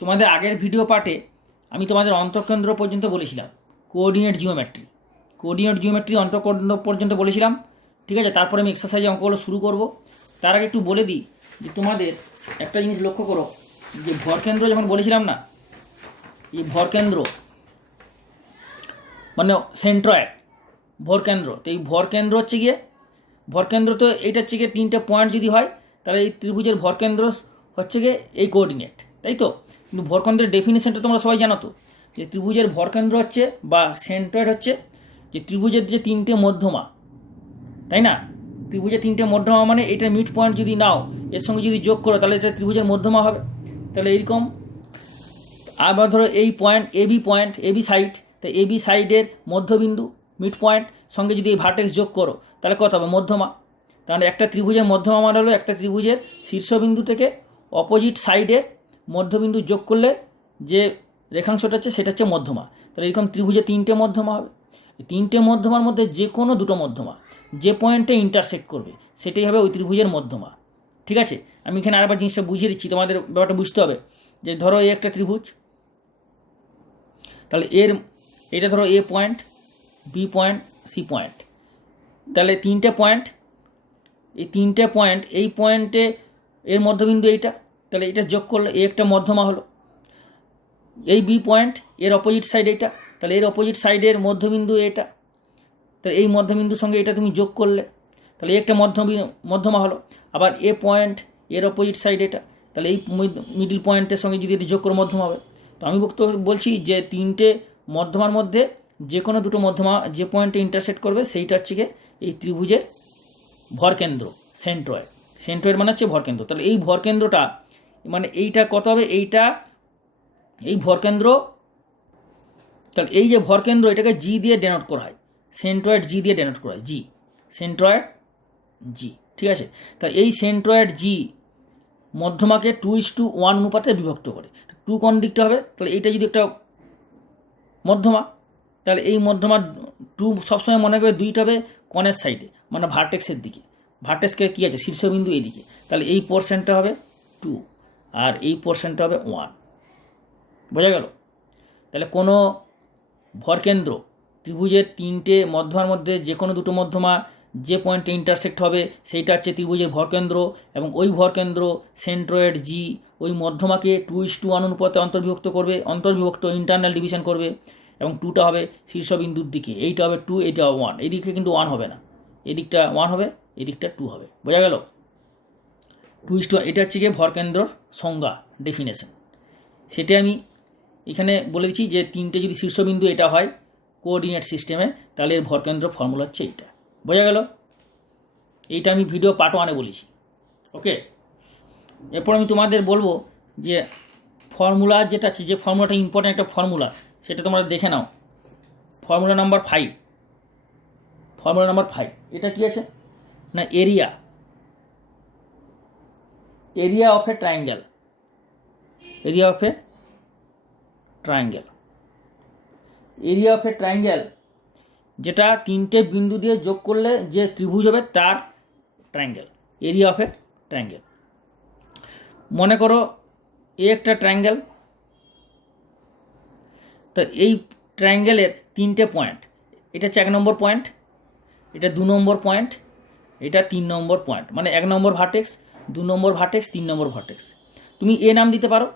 তোমাদের আগের ভিডিও পার্টে আমি তোমাদের অন্তঃকেন্দ্র পর্যন্ত বলেছিলাম, কোঅর্ডিনেট জিওমেট্রি অন্তঃকেন্দ্র পর্যন্ত বলেছিলাম। ঠিক আছে, তারপরে আমি এক্সারসাইজ অঙ্কগুলো শুরু করব। তার আগে একটু বলে দিই যে তোমাদের একটা জিনিস লক্ষ্য করো, যে ভরকেন্দ্র যখন বলেছিলাম না, এই ভরকেন্দ্র মানে সেন্ট্রয়েড, ভরকেন্দ্র, তো এই ভরকেন্দ্র হচ্ছে গিয়ে ভরকেন্দ্র, তো এইটা হচ্ছে গিয়ে তিনটে পয়েন্ট যদি হয় তাহলে এই ত্রিভুজের ভরকেন্দ্র হচ্ছে গিয়ে এই কোঅর্ডিনেট, তাই তো। কিন্তু ভরকেন্দ্রের ডেফিনেশনটা তোমরা সবাই জানো তো, যে ত্রিভুজের ভরকেন্দ্র হচ্ছে বা সেন্ট্রয়েড হচ্ছে যে ত্রিভুজের যে তিনটে মধ্যমা, তাই না। ত্রিভুজের তিনটে মধ্যমা মানে এটা মিড পয়েন্ট যদি নাও, এর সঙ্গে যদি যোগ করো তাহলে এটা ত্রিভুজের মধ্যমা হবে। তাহলে এইরকম আবার ধরো এই পয়েন্ট এবি সাইড, তো এবি সাইডের মধ্যবিন্দু মিড পয়েন্ট সঙ্গে যদি এই ভার্টেক্স যোগ করো তাহলে কত হবে, মধ্যমা। তাহলে একটা ত্রিভুজের মধ্যমা মানে হলো একটা ত্রিভুজের শীর্ষবিন্দু থেকে অপোজিট সাইডের মধ্যবিন্দু যোগ করলে যে রেখাংশটা হচ্ছে সেটা হচ্ছে মধ্যমা। তাহলে এরকম ত্রিভুজে তিনটে মধ্যমা হবে। তিনটে মধ্যমার মধ্যে যে কোনো দুটো মধ্যমা যে পয়েন্টে ইন্টারসেক্ট করবে সেটাই হবে ওই ত্রিভুজের মধ্যমা। ঠিক আছে, আমি এখানে আরেকবার জিনিসটা বুঝিয়ে দিচ্ছি, তোমাদের ব্যাপারটা বুঝতে হবে। যে ধরো এই একটা ত্রিভুজ, তাহলে এটা ধরো A point, B point, C point, তাহলে তিনটে পয়েন্ট, এই তিনটে পয়েন্ট, এই পয়েন্টে এর মধ্যবিন্দু এইটা, তাহলে এটা যোগ করলে এ একটা মধ্যমা হলো। এই বি পয়েন্ট, এর অপোজিট সাইড এইটা, তাহলে এর অপোজিট সাইডের মধ্যবিন্দু এটা, তাহলে এই মধ্যবিন্দুর সঙ্গে এটা তুমি যোগ করলে তাহলে একটা মধ্যমা হলো। আবার এ পয়েন্ট, এর অপোজিট সাইড এটা, তাহলে এই মিডিল পয়েন্টের সঙ্গে যদি এটা যোগ করে মধ্যমা হবে। তো আমি বলছি যে তিনটে মধ্যমার মধ্যে যে কোনো দুটো মধ্যমা যে পয়েন্টে ইন্টারসেক্ট করবে সেইটা হচ্ছে গিয়ে এই ত্রিভুজের ভরকেন্দ্র, সেন্ট্রয়েড মানে হচ্ছে ভরকেন্দ্র। তাহলে এই ভরকেন্দ্রটা মানে এইটা কত হবে, এই ভরকেন্দ্র, তাহলে এই যে ভরকেন্দ্র এটাকে জি দিয়ে ডেনোট করা হয়, সেন্ট্রয়েড জি দিয়ে ডেনোট করা হয়, জি, সেন্ট্রয়েড জি। ঠিক আছে, তাহলে এই সেন্ট্রয়েড জি মধ্যমাকে 2:1 অনুপাতে বিভক্ত করে। 2 কোন দিকটা হবে, তাহলে এইটা যদি একটা মধ্যমা, তাহলে এই মধ্যমা 2 সবসময় মনে করবে দুইটা হবে কনের সাইডে, মানে ভার্টেক্সের দিকে। ভার্টেক্সকে কী আছে, শীর্ষবিন্দু এইদিকে, তাহলে এই পোর্শনটা হবে 2 আর এই পোর্শনটা হবে 1। বোঝা গেল। তাহলে কোনো ভরকেন্দ্র ত্রিভুজের তিনটে মধ্যমার মধ্যে যে কোনো দুটো মধ্যমা যে পয়েন্টে ইন্টারসেক্ট হবে সেইটা হচ্ছে ত্রিভুজের ভরকেন্দ্র, এবং ওই ভরকেন্দ্র সেন্ট্রয়েড জি ওই মধ্যমাকে 2:1 অনুপাতে অন্তর্বিভক্ত ইন্টারনাল ডিভিশন করবে, এবং 2টা হবে শীর্ষবিন্দুর দিকে, এইটা হবে 2, এইটা হবে 1। এদিকে কিন্তু 1 হবে না, এদিকটা 1 হবে, এদিকটা 2 হবে। বোঝা গেল। 2:1 এটা হচ্ছে গিয়ে ভরকেন্দ্রর সংজ্ঞা, ডেফিনেশন। সেটা আমি এখানে বলে দিচ্ছি যে তিনটে যদি শীর্ষবিন্দু এটা হয় কোঅর্ডিনেট সিস্টেমে, তাহলে এর ভরকেন্দ্র ফর্মুলা হচ্ছে এইটা। বোঝা গেল। এইটা আমি ভিডিও পার্ট 1-এ বলেছি। ওকে, এরপর আমি তোমাদের বলবো যে ফর্মুলা যেটা আছে, যে ফর্মুলাটা ইম্পর্টেন্ট একটা ফর্মুলা, সেটা তোমরা দেখে নাও। ফর্মুলা নাম্বার 5, এটা কি আছে না, area of a triangle, area of a triangle যেটা তিনটে বিন্দু দিয়ে যোগ করলে যে ত্রিভুজ হবে তার triangle, area of a triangle. মনে করো এ একটা ট্রায়াঙ্গেল, তো এই ট্রায়াঙ্গেলের তিনটে পয়েন্ট, এটা হচ্ছে 1 নম্বর পয়েন্ট, এটা 2 নম্বর পয়েন্ট, এটা 3 নম্বর পয়েন্ট, মানে 1 নম্বর ভার্টেক্স, 2 নম্বর ভার্টেক্স, 3 নম্বর ভার্টেক্স। তুমি এ নাম দিতে পারো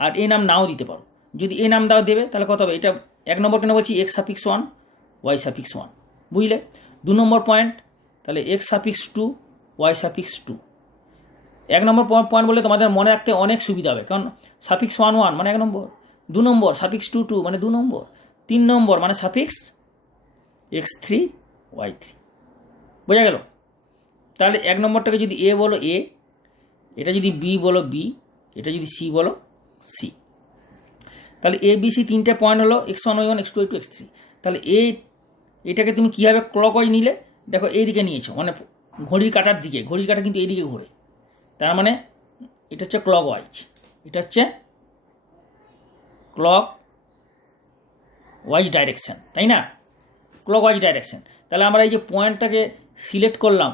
আর এ নাম নাও দিতে পারো। যদি এ নাম দাও দেবে তাহলে কত হবে, এটা 1 নম্বর কেন বলছি, x⁻1 y⁻1, বুঝলে। 2 নম্বর পয়েন্ট, তাহলে x⁻2 y⁻2। 1 নম্বর পয়েন্ট বললে তোমাদের মনে রাখতে অনেক সুবিধা হবে, কারণ *1 মানে 1 নম্বর, 2 নম্বর *2 মানে 2 নম্বর, 3 নম্বর মানে x3 y3। বোঝা গেল। তাহলে 1 নম্বরটাকে যদি এ বলো এ, এটা যদি বি বলো বি, এটা যদি সি বলো সি। তাহলে এ বি সি তিনটে পয়েন্ট হলো x1 y1 x2 y2 x3। তাহলে এটাকে তুমি কীভাবে ক্লকওয়াইজ নিলে, দেখো এইদিকে নিয়েছো, মানে ঘড়ির কাঁটার দিকে, ঘড়ির কাঁটা কিন্তু এইদিকে ঘোরে, তার মানে এটা হচ্ছে ক্লকওয়াইজ, এটা হচ্ছে ক্লকওয়াইজ ডাইরেকশন, তাই না, ক্লকওয়াইজ ডাইরেকশন। তাহলে আমরা এই যে পয়েন্টটাকে সিলেক্ট করলাম,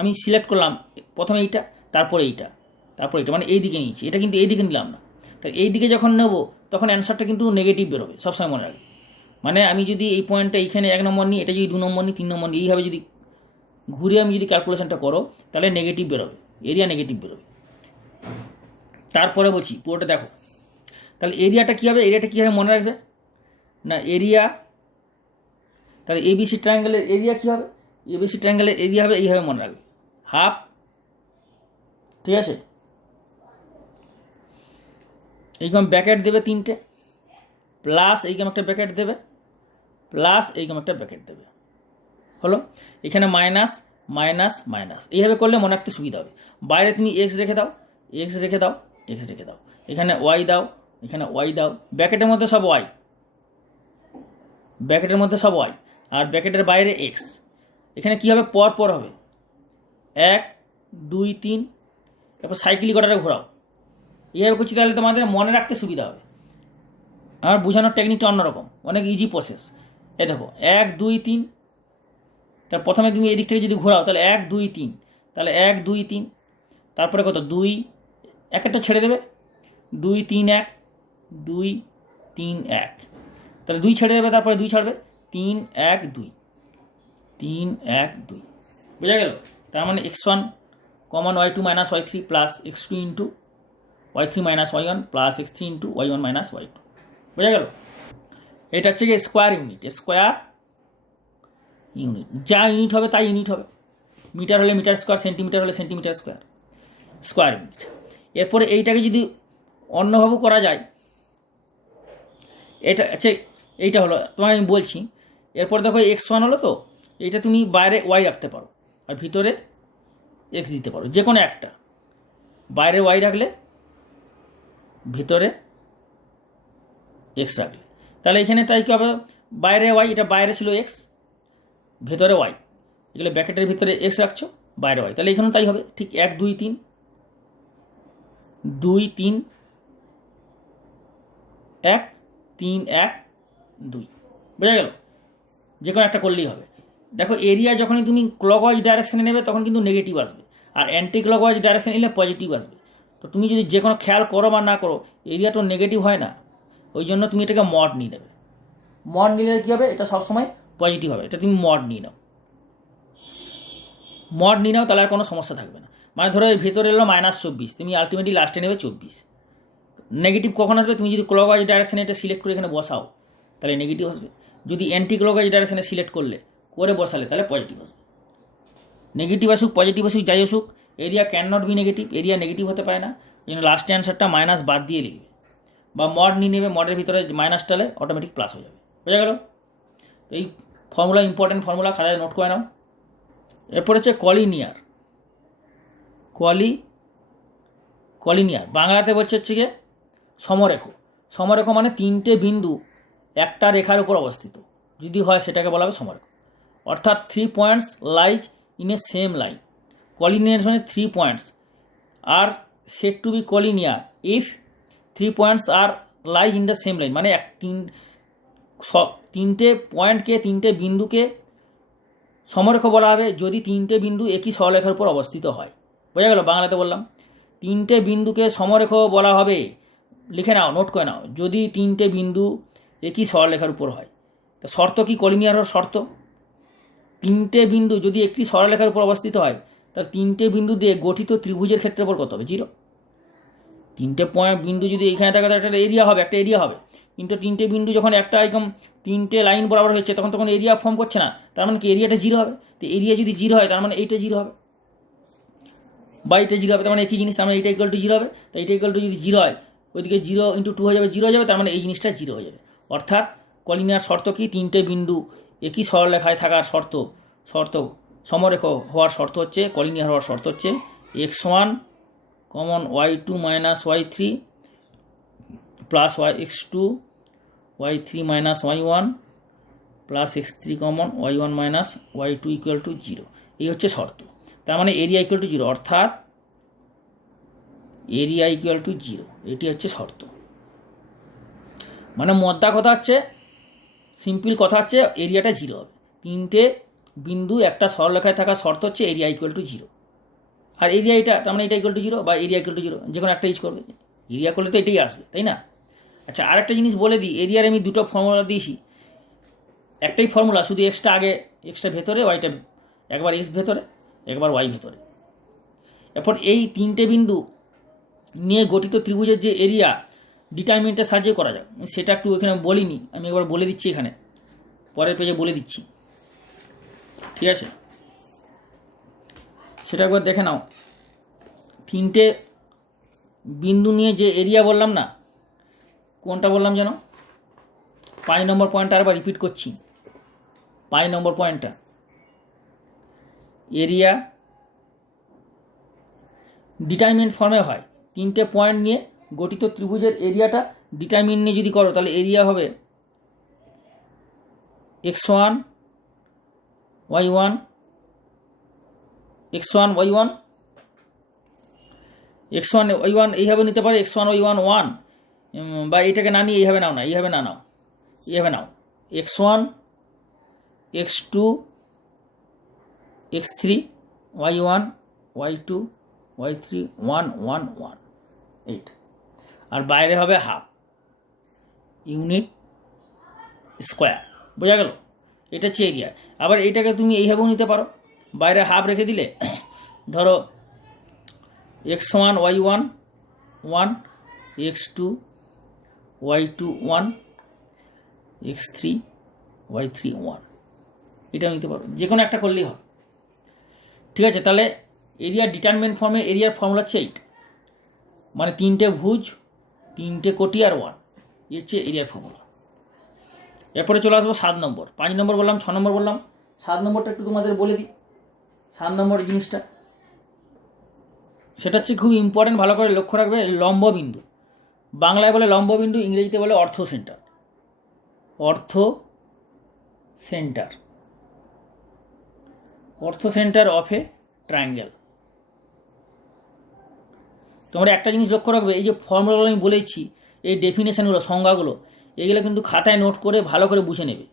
আমি সিলেক্ট করলাম প্রথমে এইটা, তারপরে এইটা, তারপরে এটা, মানে এই দিকে নিয়েছি, এটা কিন্তু এই দিকে নিলাম না। তো এই দিকে যখন নেব তখন অ্যান্সারটা কিন্তু নেগেটিভ বেরোবে, সবসময় মনে রাখবে। মানে আমি যদি এই পয়েন্টটা এইখানে 1 নম্বর নিই, এটা যদি 2 নম্বর নিই, 3 নম্বর নিই, এইভাবে যদি ঘুরে আমি যদি ক্যালকুলেশনটা করো তাহলে নেগেটিভ বেরোবে, এরিয়া নেগেটিভ বেরোবে। তারপরে বলছি পুরোটা দেখো, তাহলে এরিয়াটা কী হবে, এরিয়াটা কীভাবে মনে রাখবে না, এরিয়া তাহলে এবিসি ট্রায়াঙ্গেলের এরিয়া কী হবে, এবিসি ট্রায়াঙ্গেলের এরিয়া হবে এইভাবে মনে রাখবে, হাফ, ঠিক আছে, এইরকম ব্যাকেট দেবে 3টে, প্লাস এইরকম একটা ব্যাকেট দেবে, প্লাস এইরকম একটা ব্যাকেট দেবে, হলো। এখানে মাইনাস মাইনাস মাইনাস, এইভাবে করলে মনে রাখতে সুবিধা হবে। বাইরে তুমি এক্স রেখে দাও, এক্স রেখে দাও, এক্স রেখে দাও, এখানে ওয়াই দাও, এখানে ওয়াই দাও, ব্যাকেটের মধ্যে সব ওয়াই, ব্যাকেটের মধ্যে সব ওয়াই, আর ব্যাকেটের বাইরে এক্স। এখানে কী হবে, পর পর হবে 1 2 3, তারপর সাইক্লিক অর্ডারে ঘোরাও। এইভাবে করছি তাহলে তোমাদের মনে রাখতে সুবিধা হবে। আমার বোঝানোর টেকনিকটা অন্যরকম, অনেক ইজি প্রসেস। এই দেখো 1 2 3, তা প্রথমে তুমি এদিক থেকে যদি ঘোরাও তাহলে 1 2 3, তাহলে 1 2 3, তারপরে কত 2, একটা ছেড়ে দেবে, 2 3 1, 2 3 1, তাহলে 2 ছেড়ে দেবে, তারপরে 2 ছাড়বে, 3 1 2, 3 1 2, বোঝা গেল। তার মানে x1 common y2 minus y3 plus x2 into y3 minus y1 plus x3 into y1 minus y2, বোঝা গেল। এটা হচ্ছে কি স্কোয়ার ইউনিট, স্কোয়ার ইউনিট, যা ইউনিট হবে তাই ইউনিট হবে, মিটার হলে মিটার স্কোয়ার, সেন্টিমিটার হলে সেন্টিমিটার স্কোয়ার, স্কোয়ার ইউনিট। এরপরে এইটাকে যদি অন্যভাবে করা যায়, এটা আচ্ছা এইটা হলো তোমাকে আমি বলছি। এরপর দেখো x1 হলো, তো এইটা তুমি বাইরে ওয়াই রাখতে পারো আর ভিতরে এক্স দিতে পারো, যে কোনো একটা, বাইরে ওয়াই রাখলে ভিতরে এক্স রাখলে, তাহলে এখানে তাই কী হবে, বাইরে ওয়াই, এটা বাইরে ছিল এক্স, ভেতরে ওয়াই, এগুলো ব্যাকেটের ভিতরে এক্স রাখছো, বাইরে ওয়াই, তাহলে এখানেও তাই হবে, ঠিক 1 2 3, 2 3 1 3 1 2, বোঝা গেল। যে কোনো একটা করলেই হবে। দেখো এরিয়া যখনই তুমি ক্লকওয়াইজ ডাইরেকশানে নেবে তখন কিন্তু নেগেটিভ আসবে, আর অ্যান্টি ক্লকওয়াইজ ডাইরেকশানে নিলে পজিটিভ আসবে। তো তুমি যদি যে কোনো খেয়াল করো বা না করো, এরিয়া তো নেগেটিভ হয় না, ওই জন্য তুমি এটাকে মড নিয়ে নেবে। মড নিলে কী হবে, এটা সবসময় পজিটিভ হবে, এটা তুমি মড নিয়ে নাও, মড নিয়ে নাও, তাহলে আর কোনো সমস্যা থাকবে না। মানে ধরো এর ভেতরে এলো -24, তুমি আলটিমেটলি লাস্টে নেবে 24। নেগেটিভ কখন আসবে, তুমি যদি ক্লকওয়াইজ ডাইরেকশানে এটা সিলেক্ট করে এখানে বসাও তাহলে নেগেটিভ আসবে, যদি অ্যান্টি ক্লকওয়াইজ ডাইরেকশানে সিলেক্ট করে বসালে তাহলে পজিটিভ আসবে। নেগেটিভ আসুক পজিটিভ আসুক যাই আসুক, area can not be negative, area negative হতে পারে না, এই জন্য লাস্টে অ্যান্সারটা মাইনাস বাদ দিয়ে লিখবে, বা মড নিয়ে নেবে, মডের ভিতরে মাইনাস টালে অটোমেটিক প্লাস হয়ে যাবে, বোঝা গেল। এই ফর্মুলা ইম্পর্টেন্ট ফর্মুলা, খাতায় নোট করে নাও। এরপর হচ্ছে কলিনিয়ার, কলিনিয়ার বাংলাতে বলছে হচ্ছে গিয়ে সমরেখ। সমরেখ মানে 3টে বিন্দু একটা রেখার উপর অবস্থিত যদি হয় সেটাকে বলা হবে সমরেখ, অর্থাৎ 3 points lies in a same line. Collinear মানে 3 points are set to be collinear if 3 points are lies in the same line, মানে 3টে পয়েন্টকে, 3টে বিন্দুকে সমরেখ বলা হবে যদি 3টে বিন্দু একই সরলরেখার উপর অবস্থিত হয়, বোঝা গেল। বাংলাতে বললাম 3টে বিন্দুকে সমরেখ বলা হবে, লিখে নাও, নোট করে নাও, যদি 3টে বিন্দু একই সরলরেখার উপর হয়। তো শর্ত কি কলিনিয়ার হওয়ার শর্ত, 3টে বিন্দু যদি একটি সরলরেখার উপর অবস্থিত হয় তাহলে 3টে বিন্দু দিয়ে গঠিত ত্রিভুজের ক্ষেত্রফল কত হবে, 0। 3টে বিন্দু যদি এখানে থাকে তাহলে একটা এরিয়া হবে, কিন্তু 3টে বিন্দু যখন একটা একদম 3টে লাইন বরাবর হচ্ছে তখন এরিয়া ফর্ম করছে না, তার মানে কি এরিয়াটা 0 হবে। তো এরিয়া যদি 0 হয় তার মানে এইটা 0 হবে, বা এইটা 0 হবে, তার মানে একই জিনিস, তার মানে এইটা ইকুয়াল টু 0 হবে। তো এইটা ইকুয়াল টু যদি 0 হয়, ওইদিকে 0 × 2 হয়ে যাবে, 0 হয়ে যাবে, তার মানে এই জিনিসটা 0 হয়ে যাবে। অর্থাৎ কলিনিয়ার শর্ত কি, 3টে বিন্দু একই সরলরেখায় থাকার শর্ত সমরেখ হওয়ার শর্ত হচ্ছে, কলিনিয়ার হওয়ার শর্ত হচ্ছে x1 common y2 minus y3 plus x2 y3 minus y1 plus x3 common y1 minus y2 equal to 0, এই হচ্ছে শর্ত। তার মানে এরিয়া ইকুয়াল টু 0, অর্থাৎ এরিয়া ইকুয়াল টু 0, এটি হচ্ছে শর্ত। মানে মোদ্দা কথা হচ্ছে, সিম্পল কথা হচ্ছে, এরিয়াটা 0 হবে। 3টে বিন্দু একটা সরলরেখায় থাকার শর্ত হচ্ছে এরিয়া ইকুয়াল টু 0, আর এরিয়া এটা, তার মানে এটা ইকুয়াল টু 0 বা এরিয়া ইকুয়াল টু 0, যে কোনো একটা ইউজ করবে। এরিয়া করলে তো এটাই আসবে, তাই না? আচ্ছা, আরেকটা জিনিস বলে দিই, এরিয়ার আমি দুটো ফর্মুলা দিয়েছি, একটাই ফর্মুলা, শুধু এক্সটা আগে, এক্সটা ভেতরে, ওয়াইটা একবার এক্স ভেতরে, একবার ওয়াই ভেতরে। এরপর এই তিনটে বিন্দু নিয়ে গঠিত ত্রিভুজের যে এরিয়া ডিটারমিনেন্টের সাহায্যে করা যায়, সেটা একটু এখানে বলিনি, আমি একবার বলে দিচ্ছি, এখানে পরের পেজে বলে দিচ্ছি, ঠিক আছে? সেটা একবার দেখে নাও। তিনটে বিন্দু নিয়ে যে এরিয়া বললাম না, কোনটা বললাম যেন, 5 নম্বর পয়েন্টটা আরেকবার রিপিট করছি, 5 নম্বর পয়েন্টটা, এরিয়া ডিটারমিনেন্ট ফর্মে হয়। তিনটে পয়েন্ট নিয়ে গঠিত ত্রিভুজের এরিয়াটা ডিটারমিনেন্ট নিয়ে যদি করো, তাহলে এরিয়া হবে x1 y1 x1 y1 x1 y1 এইভাবে নিতে পারে, x1 y1 1, বা এটাকে না নিয়ে এইভাবে নাও না, এইভাবে না নাও, এইভাবে নাও, x1 x2 x3 y1 y2 y3 1 1 1, এইটা। আর বাইরে হবে হাফ ইউনিট স্কোয়ার, বোঝা গেল? এটা হচ্ছে এরিয়া। আবার এইটাকে তুমি এইভাবেও নিতে পারো, বাইরে হাফ রেখে দিলে, ধরো x1 y1 1 x2 y2 1 x3 y3 1, এটা নিতে পারো, যে কোনো একটা করলেই হবে, ঠিক আছে? তাহলে এরিয়া ডিটারমিনেন্ট ফর্মে এরিয়ার ফর্মুলা হচ্ছে 8, মানে তিনটে ভুজ, তিনটে কোটি আর 1, এই হচ্ছে এরিয়ার ফর্মুলা। এরপরে চলে আসবো 7 নম্বর। 5 নম্বর বললাম, 6 নম্বর বললাম, 7 নম্বরটা একটু তোমাদের বলে দিই। 7 নম্বর জিনিসটা, সেটা হচ্ছে খুব ইম্পর্টেন্ট, ভালো করে লক্ষ্য রাখবে। লম্ব বিন্দু, বাংলায় বলে লম্ব বিন্দু, ইংরেজিতে বলে অর্থ সেন্টার। অর্থ সেন্টার, অর্থ সেন্টার অফ এ ট্রায়াঙ্গেল। তোমরা একটা জিনিস লক্ষ্য রাখবে, এই যে ফর্মুলাগুলো আমি বলেছি, এই ডেফিনেশনগুলো, সংজ্ঞাগুলো, এগুলো কিন্তু খাতায় নোট করে ভালো করে বুঝে নেবে,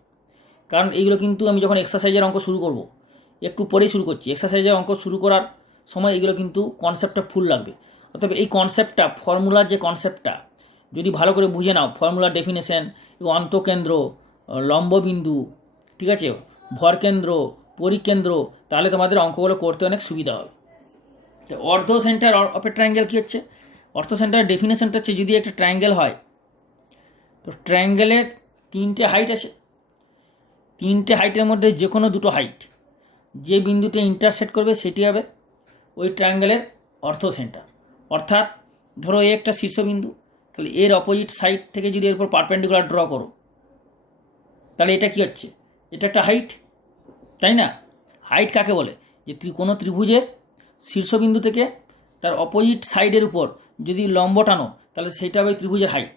কারণ এইগুলো কিন্তু আমি যখন এক্সারসাইজের অঙ্ক শুরু করব, একটু পরেই শুরু করছি, এক্সারসাইজের অঙ্ক শুরু করার সময় এগুলো কিন্তু কনসেপ্টটা ফুল লাগবে। অতএব এই কনসেপ্টটা, ফর্মুলার যে কনসেপ্টটা যদি ভালো করে বুঝে নাও, ফর্মুলার ডেফিনেশন, অন্তকেন্দ্র, লম্ববিন্দু, ঠিক আছে, ভরকেন্দ্র, পরিকেন্দ্র, তাহলে তোমাদের অঙ্কগুলো করতে অনেক সুবিধা হবে। তো অর্ধ সেন্টার অফ এ ট্রায়াঙ্গেল কী হচ্ছে? অর্থ সেন্টারের ডেফিনেশনটা হচ্ছে, যদি একটা ট্রায়াঙ্গেল হয়, তো ট্রায়াঙ্গেলের তিনটে হাইট আছে, তিনটে হাইটের মধ্যে যে কোনো দুটো হাইট যে বিন্দুতে ইন্টারসেক্ট করবে সেটি হবে ওই ট্রায়াঙ্গেলের অর্থ সেন্টার। অর্থাৎ ধরো এ একটা শীর্ষবিন্দু, তাহলে এর অপোজিট সাইড থেকে যদি এর উপর পারপেন্ডিকুলার ড্র করো, তাহলে এটা কি হচ্ছে? এটা একটা হাইট, তাই না? হাইট কাকে বলে? যে কোনো ত্রিভুজের শীর্ষবিন্দু থেকে তার অপোজিট সাইডের উপর যদি লম্ব টানো, তাহলে সেইটা হবে ত্রিভুজের হাইট,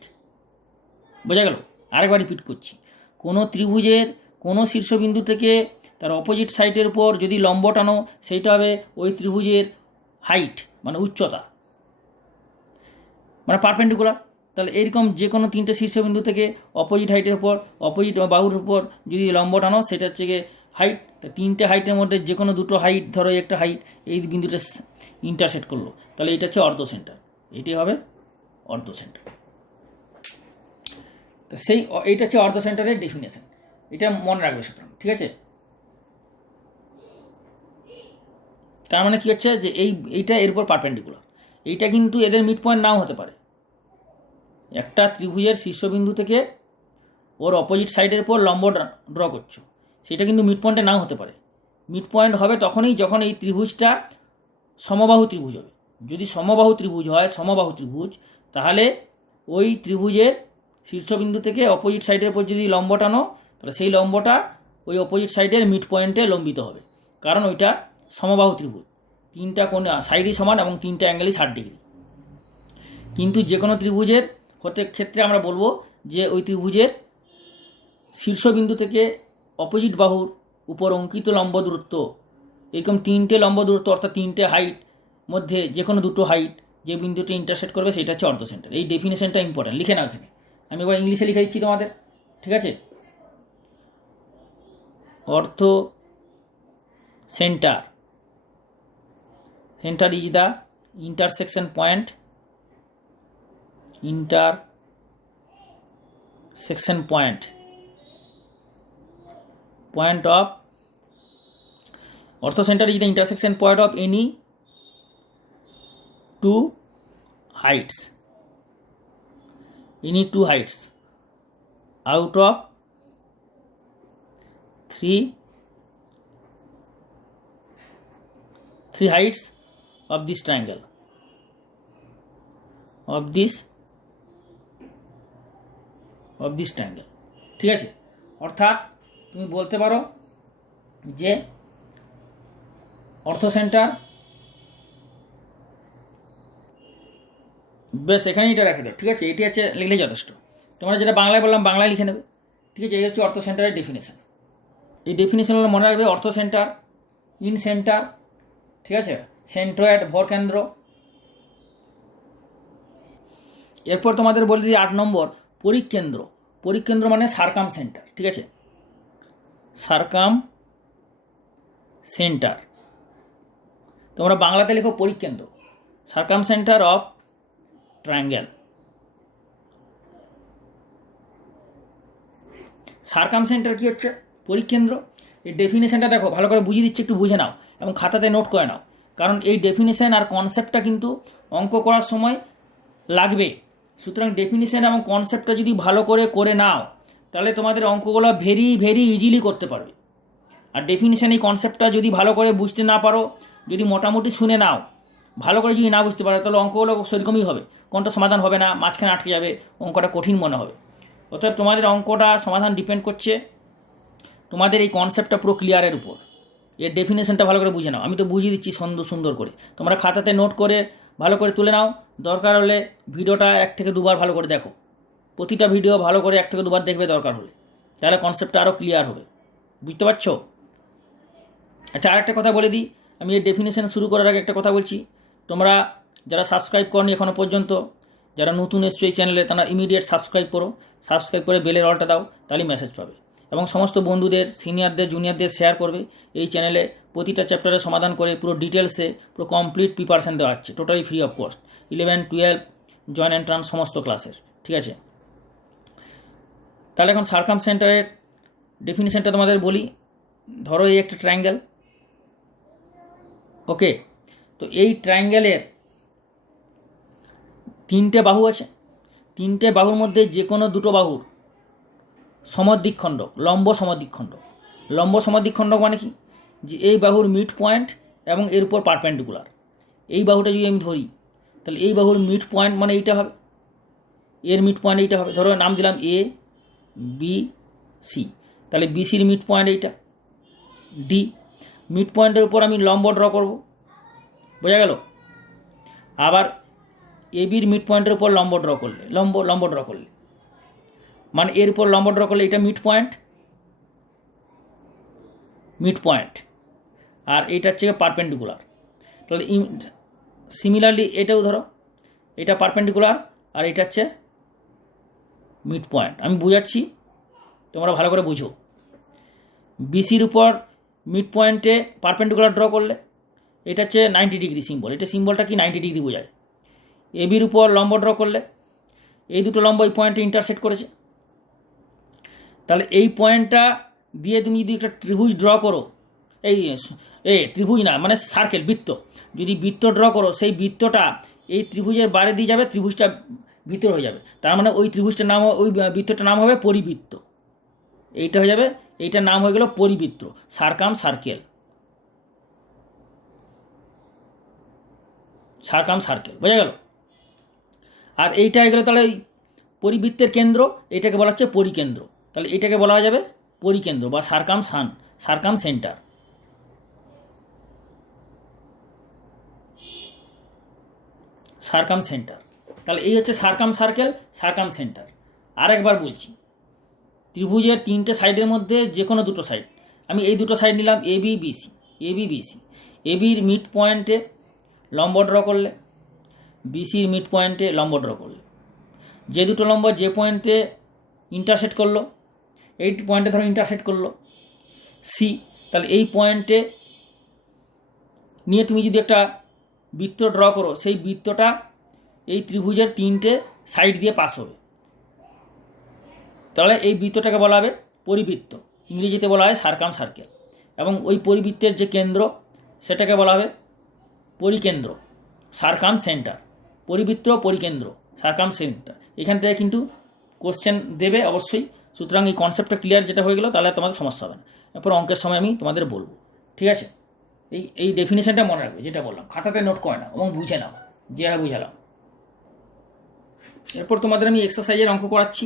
বোঝা গেল? আরেকবার রিপিট করছি, কোনো ত্রিভুজের কোনো শীর্ষবিন্দু থেকে তার অপোজিট সাইডের উপর যদি লম্ব টানো, সেইটা হবে ওই ত্রিভুজের হাইট, মানে উচ্চতা, মানে পারপেন্ডিকুলার। তাহলে এইরকম যে কোনো তিনটে শীর্ষবিন্দু থেকে অপোজিট হাইটের উপর, অপোজিট বাহুর উপর যদি লম্ব টানো, সেটা হচ্ছে গিয়ে হাইট। তো তিনটে হাইটের মধ্যে যে কোনো দুটো হাইট, ধরো একটা হাইট এই বিন্দুটা ইন্টারসেক্ট করলো, তাহলে এটা হচ্ছে অর্ধ সেন্টার, এটি হবে অর্ধ সেন্টার। তো সেই এইটা হচ্ছে অর্ধ সেন্টারের ডেফিনেশন, এটা মনে রাখবে সুতরাং, ঠিক আছে? তার মানে কী হচ্ছে, যে এইটা এর উপর পারপেন্ডিকুলার, এইটা কিন্তু এদের মিড পয়েন্ট নাও হতে পারে। একটা ত্রিভুজের শীর্ষবিন্দু থেকে ওর অপোজিট সাইডের উপর লম্ব ড্র করছো, সেটা কিন্তু মিড পয়েন্টে নাও হতে পারে। মিড পয়েন্ট হবে তখনই যখন এই ত্রিভুজটা সমবাহু ত্রিভুজ হবে। যদি সমবাহু ত্রিভুজ হয়, সমবাহু ত্রিভুজ, তাহলে ওই ত্রিভুজের শীর্ষবিন্দু থেকে অপোজিট সাইডের উপর যদি লম্ব টানো, তাহলে সেই লম্বটা ওই অপোজিট সাইডের মিড পয়েন্টে লম্বিত হবে, কারণ ওইটা সমবাহু ত্রিভুজ, তিনটা কোণ সাইডই সমান এবং তিনটা অ্যাঙ্গেলই 60 ডিগ্রি। কিন্তু যে কোনো ত্রিভুজের ক্ষেত্রে আমরা বলবো যে ওই ত্রিভুজের শীর্ষবিন্দু থেকে অপোজিট বাহুর উপর অঙ্কিত লম্ব দূরত্ব, এরকম তিনটে লম্ব দূরত্ব, অর্থাৎ তিনটে হাইট মধ্যে যে কোনো দুটো হাইট যে বিন্দুটি ইন্টারসেক্ট করবে, সেটা হচ্ছে অর্ধ সেন্টার। এই ডেফিনেশনটা ইম্পর্টেন্ট, লিখে নাও এখানে, আমি এবার ইংলিশে লিখে দিচ্ছি তোমাদের, ঠিক আছে? অর্থ centre, centre is the intersection point intersection point of orthocenter is the intersection point of any two heights out of three heights of this triangle ঠিক আছে। অর্থাৎ তুমি বলতে পারো যে অর্থোসেন্টার, বেশ এখানে এটা রেখে দাও, ঠিক আছে, এটি হচ্ছে লিখলেই যথেষ্ট। তোমরা যেটা বাংলায় বললাম বাংলায় লিখে নেবে, ঠিক আছে। এই হচ্ছে অর্থোসেন্টারের ডেফিনেশন। এই ডেফিনেশনগুলো মনে রাখবে, অর্থোসেন্টার, ইন সেন্টার, ঠিক আছে, সেন্ট্রয়েড ভর কেন্দ্র। এরপর তোমাদের বলে দিই 8 নম্বর পরিকেন্দ্র। পরিকেন্দ্র মানে সার্কাম সেন্টার, ঠিক আছে, সার্কাম সেন্টার। তোমরা বাংলাতে লেখো পরিকেন্দ্র, circumcentre of triangle. Circumcentre কি হচ্ছে? পরিকেন্দ্র। এই ডেফিনেশনটা দেখো, ভালো করে বুঝিয়ে দিচ্ছি, একটু বুঝে নাও এবং খাতাতে নোট করে নাও, কারণ এই ডেফিনেশন আর কনসেপ্টটা কিন্তু অঙ্ক করার সময় লাগবে। সুতরাং ডেফিনেশন এবং কনসেপ্টটা যদি ভালো করে নাও, তাহলে তোমাদের অঙ্কগুলো ভেরি ভেরি ইজিলি করতে পারবে। আর ডেফিনেশন এই কনসেপ্টটা যদি ভালো করে বুঝতে না পারো, যদি মোটামুটি শুনে নাও, ভালো করে যদি না বুঝতে পারো, তাহলে অঙ্কগুলো সেরকমই হবে, কোনটা সমাধান হবে না, মাঝখানে আটকে যাবে, অঙ্কটা কঠিন মনে হবে। অতএব তোমাদের অঙ্কটা সমাধান ডিপেন্ড করছে তোমাদের এই কনসেপ্টটা পুরো ক্লিয়ারের উপর। এর ডেফিনেশনটা ভালো করে বুঝে নাও, আমি তো বুঝিয়ে দিচ্ছি সুন্দর করে, তোমরা খাতাতে নোট করে ভালো করে তুলে নাও। দরকার হলে ভিডিওটা 1 থেকে 2 বার ভালো করে দেখো, প্রতিটা ভিডিও ভালো করে 1 থেকে 2 বার দেখবে দরকার হলে, তাহলে কনসেপ্টটা আরও ক্লিয়ার হবে। বুঝতে পারছো? আচ্ছা, আরেকটা কথা বলে দিই, আমি এই ডেফিনেশন শুরু করার আগে একটা কথা বলছি। তোমরা যারা সাবস্ক্রাইব করনি এখনও পর্যন্ত, যারা নতুন এসছো এই চ্যানেলে, তারা ইমিডিয়েট সাবস্ক্রাইব করো, সাবস্ক্রাইব করে বেলের অলটা দাও, তাহলেই মেসেজ পাবে। এবং সমস্ত বন্ধুদের, সিনিয়রদের, জুনিয়রদের শেয়ার করবে। এই চ্যানেলে প্রতিটা চ্যাপ্টারের সমাধান করে পুরো ডিটেলসে পুরো কমপ্লিট প্রিপারেশান দেওয়া হচ্ছে, totally free of cost. 11, 12 join entrance সমস্ত ক্লাসের, ঠিক আছে। তাহলে এখন সার্কাম সেন্টারের ডেফিনেশনটা তোমাদের বলি। ধরো এই একটা ট্রায়াঙ্গেল, ওকে, তো এই ট্রায়াঙ্গেলের 3টে বাহু আছে। 3টে বাহুর মধ্যে যে কোনো 2টো বাহুর সমদ্বিখণ্ড, লম্ব সমদ্বিখণ্ড। লম্ব সমদ্বিখণ্ড মানে কি? যে এই বাহুর মিড পয়েন্ট এবং এর উপর পারপেন্ডিকুলার। এই বাহুটা যদি আমি ধরি, তাহলে এই বাহুর মিড পয়েন্ট মানে এইটা হবে, এর মিড পয়েন্ট এইটা হবে। ধরো নাম দিলাম এ বি সি, তাহলে বিসির মিড পয়েন্ট এইটা, ডি। মিড পয়েন্টের উপর আমি লম্ব ড্র করব, বোঝা গেল? আবার এবির মিড পয়েন্টের উপর লম্ব ড্র করলে মানে এর উপর লম্ব ড্র করলে এটা মিড পয়েন্ট, আর এইটা হচ্ছে পারপেন্ডিকুলার। তাহলে সিমিলারলি এটাও ধরো, এটা পারপেন্ডিকুলার আর এটা হচ্ছে মিড পয়েন্ট। আমি বুঝাচ্ছি, তোমরা ভালো করে বুঝো। বিসির উপর মিড পয়েন্টে পারপেন্ডিকুলার ড্র করলে এটা হচ্ছে 90 ডিগ্রি সিম্বল, এটা সিম্বলটা কি 90 ডিগ্রি বোঝায়। এবির উপর লম্ব ড্র করলে এই দুটো লম্ব এই পয়েন্টে ইন্টারসেক্ট করেছে, তাহলে এই পয়েন্টটা দিয়ে তুমি যদি একটা ত্রিভুজ ড্র করো, এই ত্রিভুজ না মানে সার্কেল, বৃত্ত, যদি বৃত্ত ড্র করো, সেই বৃত্তটা এই ত্রিভুজের বাইরে দিয়ে যাবে, ত্রিভুজটা ভিতর হয়ে যাবে, তার মানে ওই ত্রিভুজটার নাম, ওই বৃত্তটার নাম হবে পরিবৃত্ত। এইটা হয়ে যাবে, এইটার নাম হয়ে গেল পরিবৃত্ত, সার্কাম সার্কেল, বোঝা গেল? আর এইটা হয়ে গেল তাহলে পরিবৃত্তের কেন্দ্র, এটাকে বলা হচ্ছে পরিকেন্দ্র। তাহলে এটাকে বলা যাবে পরিকেন্দ্র বা সার্কাম সেন্টার। তাহলে এই হচ্ছে সার্কাম সেন্টার। আরেকবার বলছি, ত্রিভুজের 3টে সাইডের মধ্যে যে কোনো 2টো সাইড, আমি এই 2টো সাইড নিলাম এবি বিসি। এবির মিড পয়েন্টে লম্ব ড্র করলে, বিসির মিড পয়েন্টে লম্ব ড্র করলে, যে দুটো লম্ব যে পয়েন্টে ইন্টারসেক্ট করলো, এই পয়েন্টে ধরো ইন্টারসেক্ট করলো সি, তাহলে এই পয়েন্টে নিয়ে তুমি যদি একটা বৃত্ত ড্র করো, সেই বৃত্তটা এই ত্রিভুজের 3টে সাইড দিয়ে পাস হবে। তাহলে এই বৃত্তটাকে বলা হবে পরিবৃত্ত, ইংরেজিতে বলা হয় সার্কাম সার্কেল, এবং ওই পরিবৃত্তের যে কেন্দ্র সেটাকে বলা হবে পরিকেন্দ্র, সার্কাম সেন্টার। পরিবৃত্ত পরিকেন্দ্র সার্কাম সেন্টার, এখান থেকে কিন্তু কোশ্চেন দেবে অবশ্যই। সুতরাং এই কনসেপ্টটা ক্লিয়ার যেটা হয়ে গেল, তাহলে তোমাদের সমস্যা হবে না। এরপর অঙ্কের সময় আমি তোমাদের বলবো, ঠিক আছে? এই ডেফিনেশনটা মনে রাখবে, যেটা বললাম খাতাতে নোট করে নাও এবং বুঝে নাও যেভাবে বুঝালাম। এরপর তোমাদের আমি এক্সারসাইজের অঙ্ক করাচ্ছি।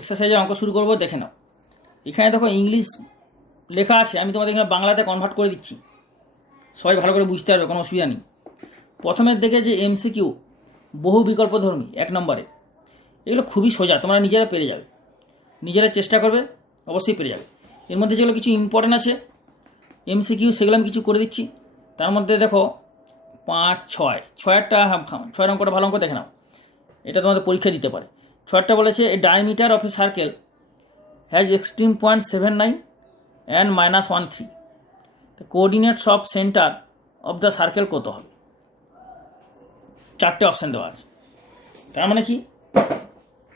এক্সারসাইজের অঙ্ক শুরু করবো, দেখে নাও। এখানে দেখো ইংলিশ লেখা আছে, আমি তোমাদের এখানে বাংলাতে কনভার্ট করে দিচ্ছি, সবাই ভালো করে বুঝতে পারবে, কোনো অসুবিধা নেই। প্রথমের দিকে যে এমসিকিউ বহু বিকল্পধর্মী 1 নম্বরে, এগুলো খুবই সোজা, তোমরা নিজেরা পেরে যাবে, নিজেরা চেষ্টা করবে, অবশ্যই পেরে যাবে। এর মধ্যে যেগুলো কিছু ইম্পর্টেন্ট আছে এমসিকিউ, সেগুলো আমি কিছু করে দিচ্ছি। তার মধ্যে দেখো 5, 6, 6 অঙ্কটা ভালো অঙ্ক দেখে নাও, এটা তোমাদের পরীক্ষা দিতে পারে। 6টা বলেছে a diameter of a circle has extreme point 79 and -13, coordinates of centre of the circle কত হবে? 4টে অপশান দেওয়া আছে। তার মানে কি,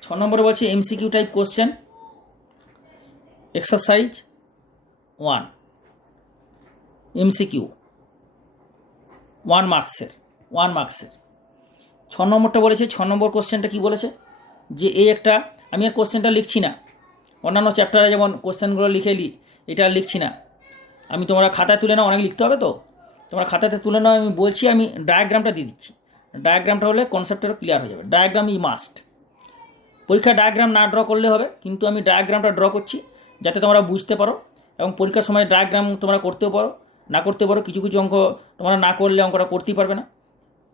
6 নম্বরে বলছে MCQ type question, exercise 1 MCQ 1 মার্কসের। 6 নম্বরটা বলেছে, 6 নম্বর কোশ্চেনটা কি বলেছে যে এই একটা, আমি আর কোশ্চেনটা লিখছি না, অন্যান্য চ্যাপ্টারে যেমন কোশ্চেনগুলো লিখে এটা আর লিখছি না, আমি তোমরা খাতায় তুলে নাও, অনেক লিখতে হবে তো, তোমরা খাতাতে তুলে নাও, আমি বলছি, আমি ডায়াগ্রামটা দিয়ে দিচ্ছি। ডায়াগ্রামটা হলে কনসেপ্টটা ক্লিয়ার হয়ে যাবে। ডায়াগ্রাম মাস্ট, পরীক্ষা ডায়াগ্রাম না ড্র করলে হবে, কিন্তু আমি ডায়াগ্রামটা ড্র করছি যাতে তোমরা বুঝতে পারো, এবং পরীক্ষার সময় ডায়াগ্রাম তোমরা করতেও পারো, না করতে পারো। কিছু কিছু অঙ্ক তোমরা না করলে অঙ্কটা করতেই পারবে না,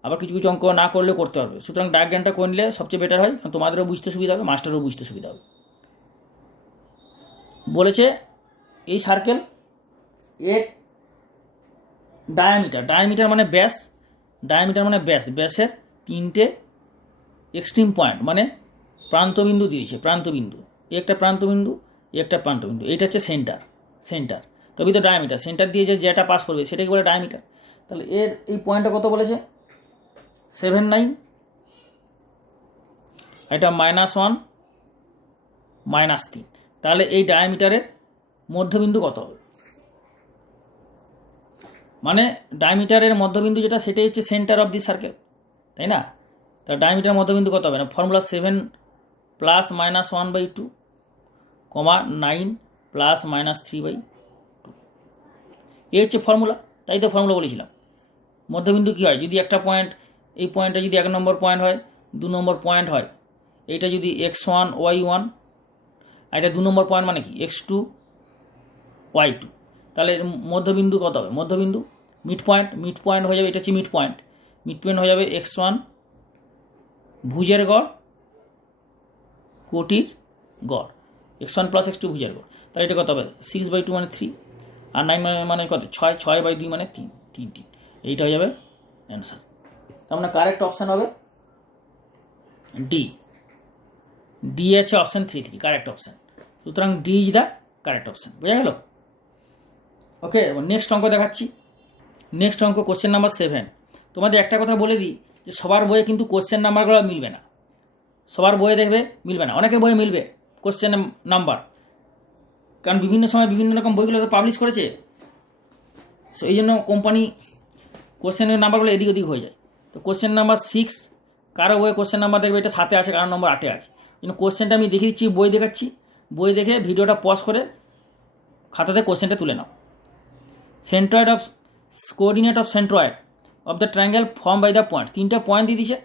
আবার কিছু কিছু অঙ্ক না করলেও করতে পারবে। সুতরাং ডায়াগ্রামটা করে নিলে সবচেয়ে বেটার হয়, তোমাদেরও বুঝতে সুবিধা হবে, মাস্টারও বুঝতে সুবিধা হবে। বলেছে এই সার্কেল এর ডায়ামিটার মানে ব্যাস, ব্যাসের 3টে এক্সট্রিম পয়েন্ট মানে প্রান্তবিন্দু দিয়েছে, প্রান্তবিন্দু, একটা প্রান্তবিন্দু, একটা প্রান্তবিন্দু, এইটা হচ্ছে সেন্টার, তবেই তো ডায়ামিটার। সেন্টার দিয়ে যেটা পাস করবে সেটাকে বলে ডায়ামিটার। তাহলে এর এই পয়েন্টটা কত বলেছে? 79, এটা -1 -3। তাহলে এই ডায়ামিটারের মধ্যবিন্দু কত হবে? মানে ডায়ামিটারের মধ্যবিন্দু যেটা, সেটাই হচ্ছে সেন্টার অফ দি সার্কেল, তাই না? তা ডায়ামিটার মধ্যবিন্দু কত হবে? না ফর্মুলা 7 + -1/2, 9 + -3/2, এই হচ্ছে ফর্মুলা। তাই তো ফর্মুলা বলেছিলাম। মধ্যবিন্দু কী হয়, যদি একটা পয়েন্ট, এই পয়েন্টটা যদি 1 নম্বর পয়েন্ট হয়, 2 নম্বর পয়েন্ট হয়, এইটা যদি x1 y1, আর এটা 2 নম্বর পয়েন্ট মানে কি x2 y2, তাহলে মধ্যবিন্দু কত হবে? মধ্যবিন্দু মিড পয়েন্ট হয়ে যাবে, এটা হচ্ছে মিড পয়েন্ট হয়ে যাবে x1 ভুজের গড়, কোটির গড়, x1 + x2 ভুজের গড়। তাহলে এটা কত হবে? 6/2 মানে 3, আর 9 মানে কত? 6/2 মানে 3, এইটা হয়ে যাবে অ্যান্সার। তার মানে কারেক্ট অপশান হবে ডি আছে অপশান 3, কারেক্ট অপশান। সুতরাং D is the correct option. বোঝা গেল? ওকে, নেক্সট অঙ্ক দেখাচ্ছি। নেক্সট অঙ্ক কোশ্চেন নাম্বার 7। তোমাদের একটা কথা বলে দিই যে সবার বইয়ে কিন্তু কোশ্চেন নাম্বারগুলো মিলবে না, সবার বইয়ে দেখবে মিলবে না, অনেকের বইয়ে মিলবে কোশ্চেন নাম্বার, কারণ বিভিন্ন সময় বিভিন্ন রকম বইগুলো তো পাবলিশ করেছে, সো এই জন্য কোম্পানি কোশ্চেনের নাম্বারগুলো এদিক ওদিক হয়ে যায়। তো কোশ্চেন নাম্বার 6 কারো বইয়ে কোশ্চেন নাম্বার দেখবে এটা 7-এ আছে, কারো নম্বর 8-এ আছে। কিন্তু কোশ্চেনটা আমি দেখিয়ে দিচ্ছি, বই দেখাচ্ছি, বই দেখে ভিডিওটা পজ করে খাতাতে কোশ্চেনটা তুলে নাও। Centroid of coordinate of centroid of the triangle form by the point, 3টে পয়েন্ট দিয়ে দিয়েছে।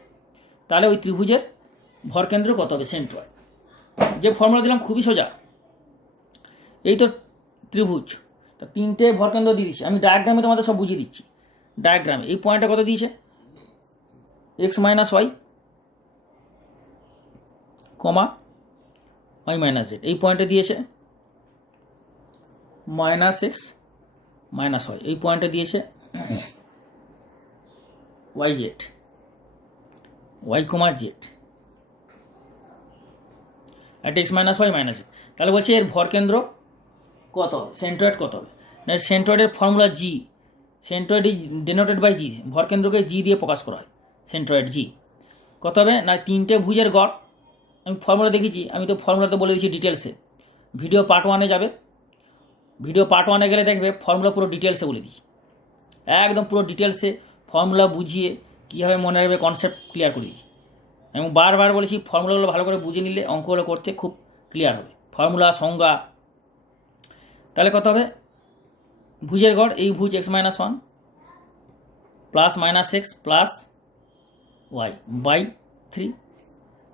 তাহলে ওই ত্রিভুজের ভরকেন্দ্র কত হবে? সেন্ট্রয়েড। যে ফর্মুলা দিলাম খুবই সোজা, এই তো ত্রিভুজ, তা 3টে ভরকেন্দ্র দিয়ে দিচ্ছে। আমি ডায়াগ্রামে তোমাদের সব বুঝিয়ে দিচ্ছি। ডায়াগ্রামে এই পয়েন্টটা কত দিয়েছে? x - y, y - z, এই পয়েন্টে দিয়েছে -x - y, এই পয়েন্টে দিয়েছে yz, y, z, at x - y - z। তাহলে বলছে এর ভরকেন্দ্র কত, সেন্ট্রয়েড কত হবে? না, সেন্ট্রয়েডের formula G, centroid is denoted by G, ভরকেন্দ্রকে জি দিয়ে প্রকাশ করা হয়, সেন্ট্রয়েড জি। কত হবে না 3টে ভুজের গড়। আমি ফর্মুলা দেখিয়েছি, আমি তো ফর্মুলাতে বলে দিয়েছি ডিটেলসে। ভিডিও পার্ট 1-এ যাবে, ভিডিও পার্ট 1-এ গেলে দেখবে ফর্মুলা পুরো ডিটেলসে বলে দিই, একদম পুরো ডিটেলসে ফর্মুলা বুঝিয়ে কীভাবে মনে রাখবে কনসেপ্ট ক্লিয়ার করে দিয়েছি। এবং বারবার বলেছি ফর্মুলাগুলো ভালো করে বুঝে নিলে অঙ্কগুলো করতে খুব ক্লিয়ার হবে, ফর্মুলা সংজ্ঞা। তাহলে কত হবে ভুজের গড়, এই ভুজ x-1 plus minus x plus y by 3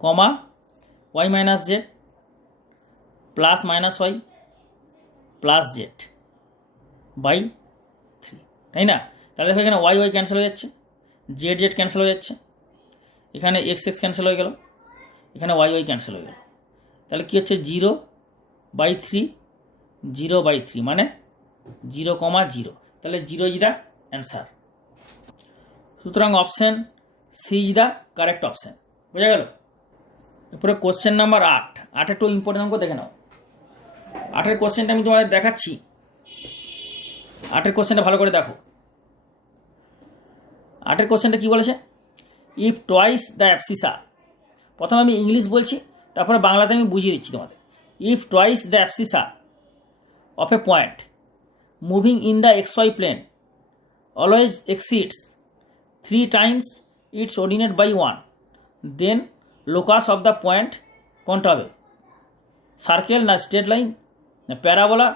comma y minus z plus minus y plus z by 3, তাই না? তাহলে দেখো এখানে ওয়াই ওয়াই ক্যান্সেল হয়ে যাচ্ছে, জেড জেড ক্যান্সেল হয়ে যাচ্ছে, এখানে এক্স এক্স ক্যান্সেল হয়ে গেল, এখানে ওয়াই ওয়াই ক্যান্সেল হয়ে গেল। তাহলে কী হচ্ছে 0/3, 0/3 মানে 0,0। তাহলে 0 ইজ দ্য অ্যান্সার। সুতরাং option C is the correct option. বোঝা গেল? এরপরে কোশ্চেন নাম্বার 8। 8 একটু ইম্পর্টেন্ট অঙ্ক দেখে নাও। 8-এর কোশ্চেনটা আমি তোমাদের দেখাচ্ছি, 8-এর কোশ্চেনটা ভালো করে দেখো। 8-এর কোশ্চেনটা কী বলেছে? ইফ টোয়াইস দ্য অ্যাবসিস আর, প্রথমে আমি ইংলিশ বলছি, তারপরে বাংলাতে আমি বুঝিয়ে দিচ্ছি তোমাদের। If twice the abscissa are of a point moving in the xy plane always exceeds 3 times its ordinate by 1, then locus of the point কোনটা হবে? সার্কেল না স্ট্রেট লাইন না প্যারাবোলা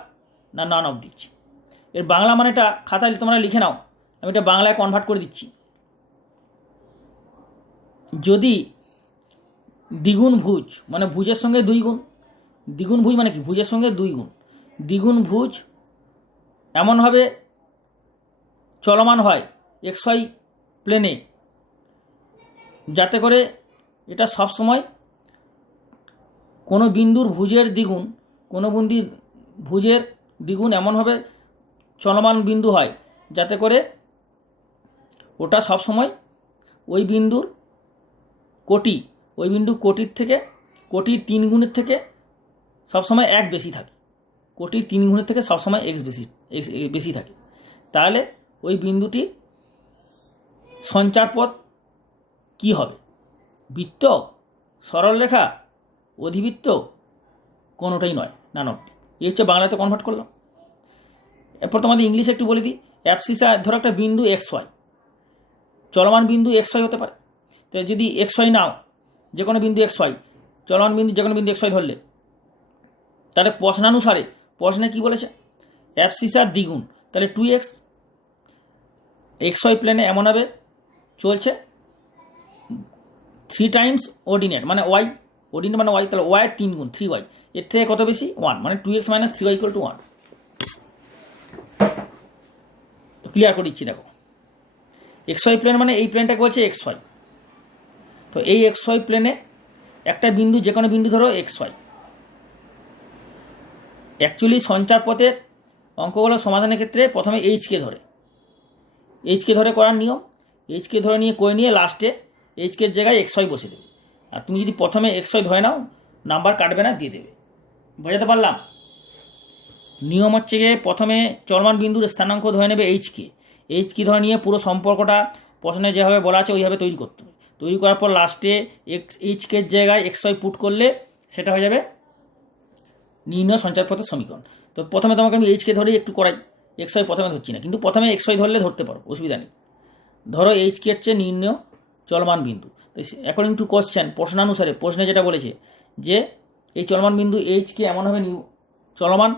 না নন অফ দিচ? এর বাংলা মানেটা খাতায় তোমরা লিখে নাও, আমি এটা বাংলায় কনভার্ট করে দিচ্ছি। যদি দ্বিগুণ ভুজ মানে ভুজের সঙ্গে 2 গুণ, দ্বিগুণ ভুজ মানে কি? ভুজের সঙ্গে 2 গুণ, দ্বিগুণ ভুজ এমনভাবে চলমান হয় XY প্লেনে, যাতে করে এটা সবসময় কোনো বিন্দুর ভুজের দ্বিগুণ, কোনো ভুজের দ্বিগুণ এমনভাবে চলমান বিন্দু হয় যাতে করে ওটা সবসময় ওই বিন্দুর কোটি, ওই বিন্দু কোটির থেকে, কোটির 3 গুণের থেকে সবসময় 1 বেশি থাকে, কোটির 3 গুণের থেকে সবসময় x বেশি থাকে। তাহলে ওই বিন্দুটির সঞ্চারপথ কি হবে? বৃত্ত, সরলরেখা, অধিবৃত্ত, কোনোটাই নয়, নান অফ। এই হচ্ছে বাংলাতে কনভার্ট করলাম। এরপর তোমাদের ইংলিশে একটু বলে দিই। অ্যাবসিসা ধরো একটা বিন্দু XY, চলমান বিন্দু XY হতে পারে। তো যদি XY নাও, যে কোনো বিন্দু XY, চলমান বিন্দু যে কোনো বিন্দু XY ধরলে, তাহলে প্রশ্নানুসারে, প্রশ্নে কি বলেছে? অ্যাবসিসার দ্বিগুণ, তাহলে 2x XY প্লেনে এমনভাবে চলছে 3 টাইমস অর্ডিনেট মানে ওয়াই, অর্ডিনেট মানে ওয়াই, তাহলে ওয়াই 3 গুণ 3y, এর থেকে কত বেশি? 1, মানে 2x minus 3y equal to 1। Clear করে দিচ্ছি, দেখো XY প্লেন মানে এই প্লেনটাকে বলছে XY। তো এই XY প্লেনে একটা বিন্দু, যে কোনো বিন্দু ধরো XY, অ্যাকচুয়ালি সঞ্চারপথের অঙ্কগুলো সমাধানের ক্ষেত্রে প্রথমে এইচকে ধরে করার নিয়ম। এইচকে ধরে নিয়ে করে নিয়ে লাস্টে এইচকের জায়গায় XY বসে দেবে। আর তুমি যদি প্রথমে XY ধরে নাও, নাম্বার কাটবে না, দিয়ে দেবে। বোঝাতে পারলাম? নিয়ম হচ্ছে গিয়ে প্রথমে চলমান বিন্দুর স্থানাঙ্ক ধরে নেবে এইচকে ধরে নিয়ে পুরো সম্পর্কটা প্রশ্নে যেভাবে বলা আছে ওইভাবে তৈরি করতে হবে। তৈরি করার পর লাস্টে এইচকের জায়গায় XY পুট করলে সেটা হয়ে যাবে নির্ণয় সঞ্চারপথের সমীকরণ। তো প্রথমে তোমাকে আমি এইচকে ধরেই একটু করাই, XY প্রথমে ধরছি না, কিন্তু প্রথমে XY ধরলে ধরতে পারো, অসুবিধা নেই। ধরো এইচকে হচ্ছে নির্ণয় চলমান বিন্দু। অ্যাকর্ডিং টু কোশ্চেন, প্রশ্নানুসারে প্রশ্নে যেটা বলেছে যে এই চলমান বিন্দু এইচকে এমনভাবে চলমান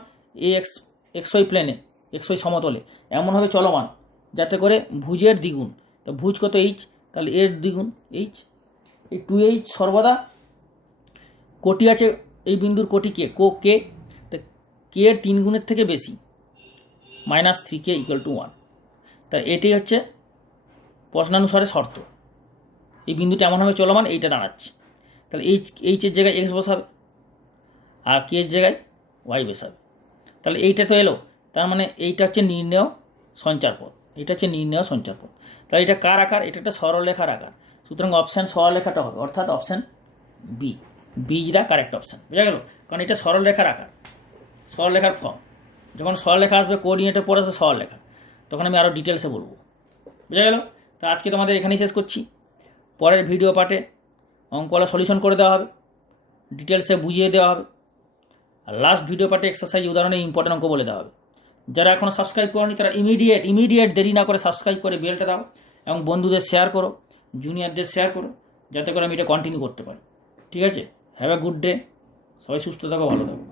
XY প্লেনে, XY সমতলে এমনভাবে চলমান যাতে করে ভুজের দ্বিগুণ, তো ভুজ কত এইচ, তাহলে এর দ্বিগুণ এইচ, এই 2h সর্বদা কোটি আছে এই বিন্দুর কোটি কে, কে, তো কে এর 3 গুণের থেকে বেশি, মাইনাস 3k ইকুয়াল টু 1। তা এটাই হচ্ছে প্রশ্নানুসারে শর্ত। এই বিন্দুটা এমনভাবে চলমান এইটা দাঁড়াচ্ছে, তাহলে এইচের জায়গায় x বসাবে আর কে এর জায়গায় y বসাবে। তাহলে এইটা তো এলো, তার মানে এইটা হচ্ছে নির্ণেয় সঞ্চারপথ, এটা হচ্ছে নির্ণেয় সঞ্চারপথ। তাহলে এটা কার আকার? এটা একটা সরলরেখার আকার। সুতরাং অপশান সরলরেখাটা হবে, অর্থাৎ option B is the correct option. বোঝা গেল? কারণ এটা সরলরেখার আকার, সরলরেখার ফর্ম। যখন সরলরেখা আসবে, কোঅর্ডিনেটের পর আসবে সরলরেখা, তখন আমি আরও ডিটেলসে বলবো। বোঝা গেল? তো আজকে তোমাদের এখানেই শেষ করছি। পরের ভিডিও পার্টে অঙ্কওয়ালা সলিউশন করে দেওয়া হবে, ডিটেলসে বুঝিয়ে দেওয়া হবে, আর লাস্ট ভিডিও পার্টে এক্সারসাইজ উদাহরণে ইম্পর্টেন্ট অঙ্ক বলে দেওয়া হবে। যারা এখনও সাবস্ক্রাইব করেনি তারা ইমিডিয়েট দেরি না করে সাবস্ক্রাইব করে বেলটা দাও এবং বন্ধুদের শেয়ার করো, জুনিয়রদের শেয়ার করো, যাতে করে আমি এটা কন্টিনিউ করতে পারি। ঠিক আছে, হ্যাভ এ গুড ডে, সবাই সুস্থ থাকো, ভালো থাকো।